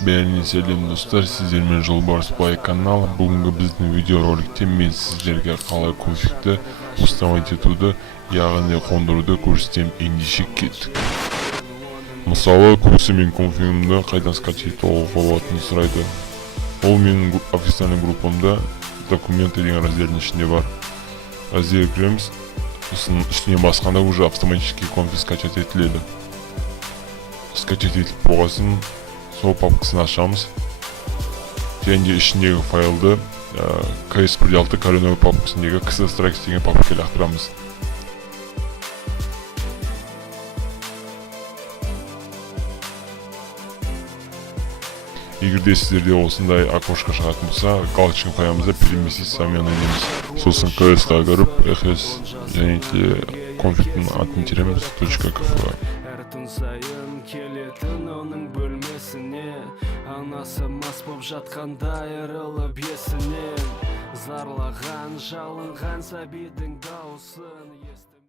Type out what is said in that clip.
Бәріне сәлем достар, сіздермен Жолбарыс Плай каналы. Бүгінгі біздің видеороликте мен сіздерге қалай конфигті установить етуді, яғни қондыруды көрсетем. Ендеше кеттік. Мысалы, көбісі мен конфигімді қайдан скачать етуге болатынын сұрайды. Ол менің официальный группамда документы деген разделдің ішінде бар. Разделге кіреміз, үстіне басқанда уже автоматически конфиг скачать етіледі. Скачать етіліп болғасын сол папкасын ашамыз. Және ішіндегі файлды ks1.6 коренной папкасындегі kstrikes деген папкаға лақтырамыз. Егерде сіздерде осындай окошко шығатын болса, галочканы қоямыз да переместить замену дейміз. Сосын ks-ға кіріп, fs және конфигтің атын тереміз .kf. Келетін оның бөлмесіне, анасы мас боп жатқанда айырылып есінен, зарлаған жалынған сәбидің дауысын